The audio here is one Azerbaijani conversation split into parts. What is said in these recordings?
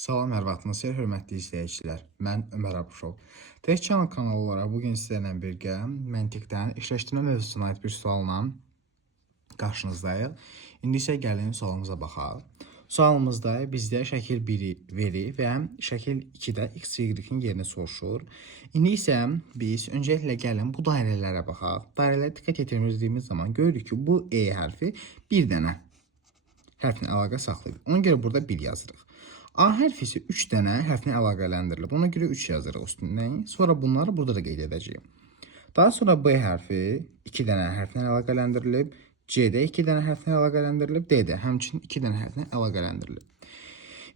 Salam, hər vaxtınız xeyir, hörmətli izləyicilər. Mən Ömər Abuşov. Tech Channel kanalı olaraq bugün sizlərlə birgə məntiqdən işləşdirmə mövzusuna aid bir sualla qarşınızdayıq. İndi isə gəlin sualımıza baxaq. Sualımızda bizdə şəkil 1-i verir və şəkil 2-də x, y-in yerini soruşur. İndi isə biz öncəliklə gəlin bu dairələrə baxaq. Dairələrə diqqət yetirdiğimiz zaman görürük ki, bu E hərfi bir dənə hərflə əlaqə saxlayır. Ona görə burada 1 yazırıq. A hərfi isə 3 dənə hərflə əlaqələndirilir. Ona görə 3 yazırıq üstündən. Sonra bunları burada da qeyd edəcəyim. Daha sonra B hərfi 2 dənə hərflə əlaqələndirilib. C-də 2 dənə hərflə əlaqələndirilib. D-də həmçinin 2 dənə hərflə əlaqələndirilib.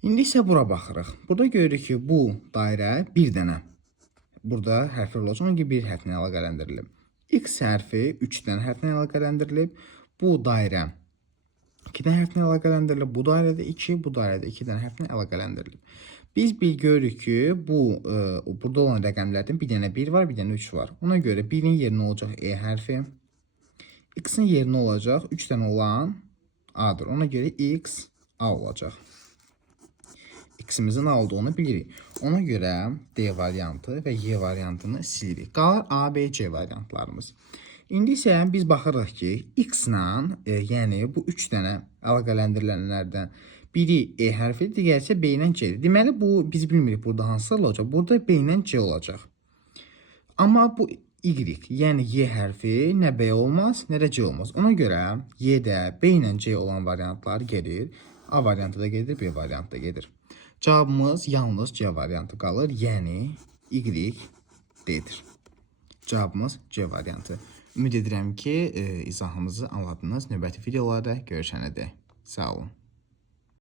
İndi isə bura baxırıq. Burada görürük ki, bu dairə bir dənə. Burada hərflər olacaq. Ona görə bir hərflə əlaqələndirilib. X hərfi 3 dənə hərflə əlaqələndirilib. Bu dairə 2 dənə hərflə əlaqələndirilib. Bu dairədə 2, bu dairədə 2 dənə hərflə əlaqələndirilib. Biz görürük ki, burada olan rəqəmlərdən bir dənə 1 var, bir dənə 3 var. Ona görə 1-in yerinə olacaq E hərfi. X-in yerinə olacaq 3 dənə olan A-dır. Ona görə X A olacaq. X-imizin A olduğunu bilirik. Ona görə D variantı və Y variantını silirik. Qalır A, B, C variantlarımız. İndi isə biz baxırıq ki, X-la, yəni bu 3 dənə əlaqələndirilənlərdən biri E hərfidir, digəri isə B ilə C-dir. Deməli, biz bilmirik burada hansı olacaq. Burada B ilə C olacaq. Amma bu Y, yəni Y hərfi nə B olmaz, nə də C olmaz. Ona görə Y-də B ilə C olan variantlar gedir. A variantı da gedir, B variantı da gedir. Cavabımız yalnız C variantı qalır, yəni Y, D-dir. Cavabımız C variantı. Ümid edirəm ki, izahımızı anladınız. Növbəti videolarda görüşənədək. Sağ olun.